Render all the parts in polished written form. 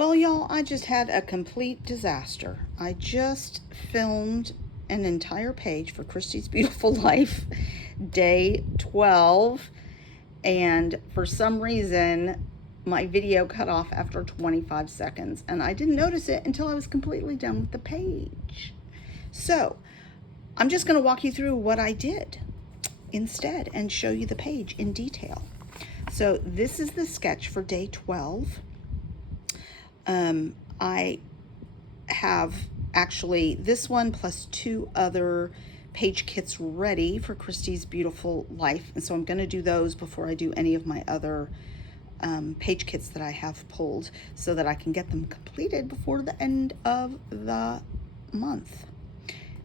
Well, y'all, I just had a complete disaster. I just filmed an entire page for Christy's Beautiful Life, day 12, and for some reason, my video cut off after 25 seconds, and I didn't notice it until I was completely done with the page. So, I'm just going to walk you through what I did instead and show you the page in detail. So, this is the sketch for day 12. I have actually this one plus 2 other page kits ready for Christy's Beautiful Life, and so I'm going to do those before I do any of my other page kits that I have pulled, so that I can get them completed before the end of the month.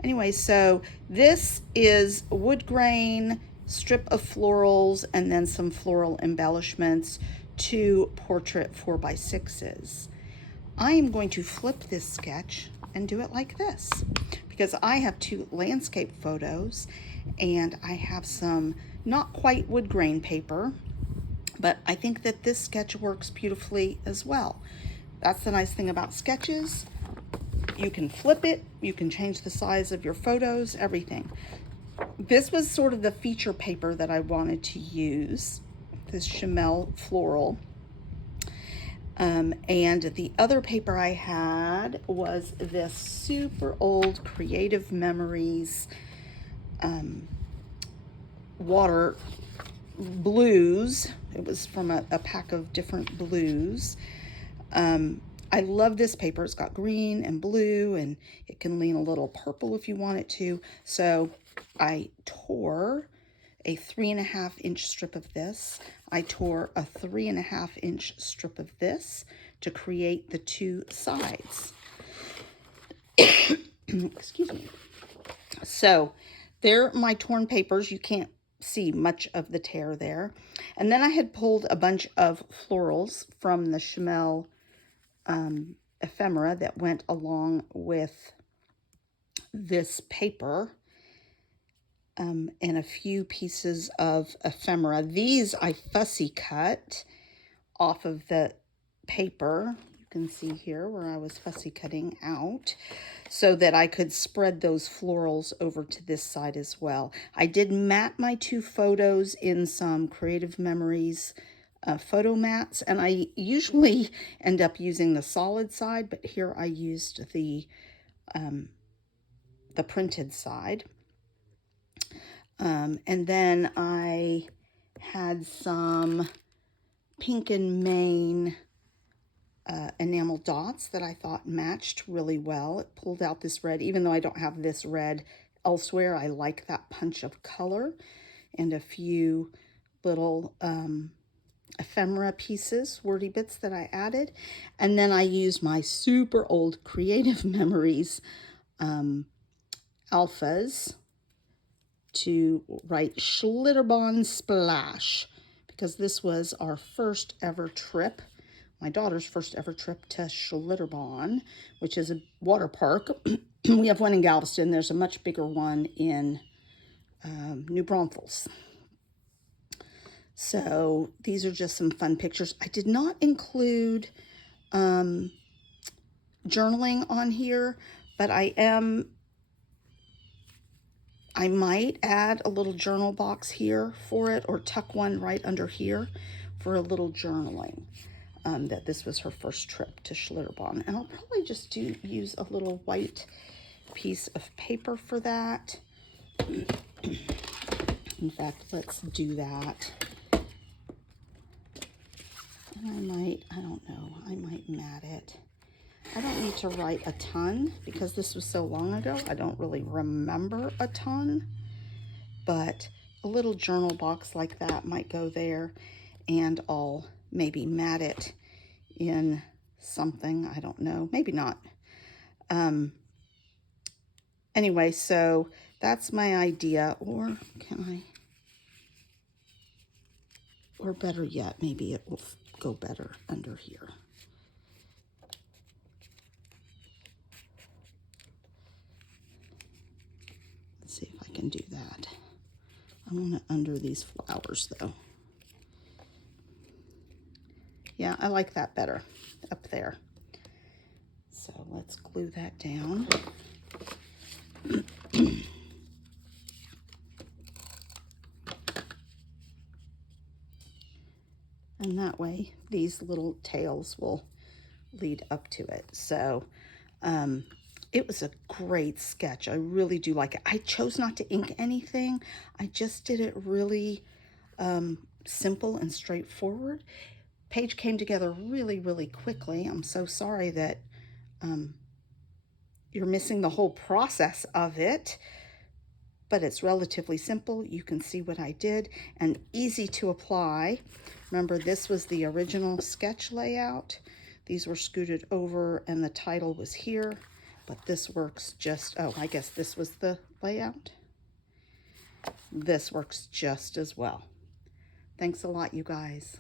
Anyway, so this is wood grain, strip of florals, and then some floral embellishments, 2 portrait 4x6s. I am going to flip this sketch and do it like this, because I have 2 landscape photos and I have some not quite wood grain paper, but I think that this sketch works beautifully as well. That's the nice thing about sketches. You can flip it, you can change the size of your photos, everything. This was sort of the feature paper that I wanted to use, this Chamel floral. And the other paper I had was this super old Creative Memories water blues. It was from a pack of different blues. I love this paper. It's got green and blue, and it can lean a little purple if you want it to. So I tore a 3.5-inch strip of this. I tore a 3.5-inch strip of this to create the 2 sides. Excuse me. So they're my torn papers. You can't see much of the tear there. And then I had pulled a bunch of florals from the Chamel ephemera that went along with this paper. And a few pieces of ephemera. These I fussy cut off of the paper. You can see here where I was fussy cutting out so that I could spread those florals over to this side as well. I did mat my 2 photos in some Creative Memories photo mats, and I usually end up using the solid side, but here I used the printed side. And then I had some Pink and Main enamel dots that I thought matched really well. It pulled out this red, even though I don't have this red elsewhere. I like that punch of color, and a few little ephemera pieces, wordy bits that I added. And then I used my super old Creative Memories alphas to write Schlitterbahn Splash, because this was our first ever trip, my daughter's first ever trip to Schlitterbahn, which is a water park. We have one in Galveston. There's a much bigger one in New Braunfels. So these are just some fun pictures. I did not include journaling on here, but I might add a little journal box here for it, or tuck one right under here for a little journaling. That this was her first trip to Schlitterbahn. And I'll probably just use a little white piece of paper for that. In fact, let's do that. And I don't know, I might mat it. I don't need to write a ton because this was so long ago. I don't really remember a ton, but a little journal box like that might go there, and I'll maybe mat it in something. I don't know, maybe not. Anyway, so that's my idea. Or can I, or better yet, maybe it will go better under here. Let's see if I can do that. I want it under these flowers though. Yeah, I like that better up there. So let's glue that down. And that way, these little tails will lead up to it. So it was a great sketch. I really do like it. I chose not to ink anything. I just did it really simple and straightforward. Page came together really, really quickly. I'm so sorry that you're missing the whole process of it, but it's relatively simple. You can see what I did and easy to apply. Remember, this was the original sketch layout. These were scooted over and the title was here, but this works just, oh, I guess this was the layout. This works just as well. Thanks a lot, you guys.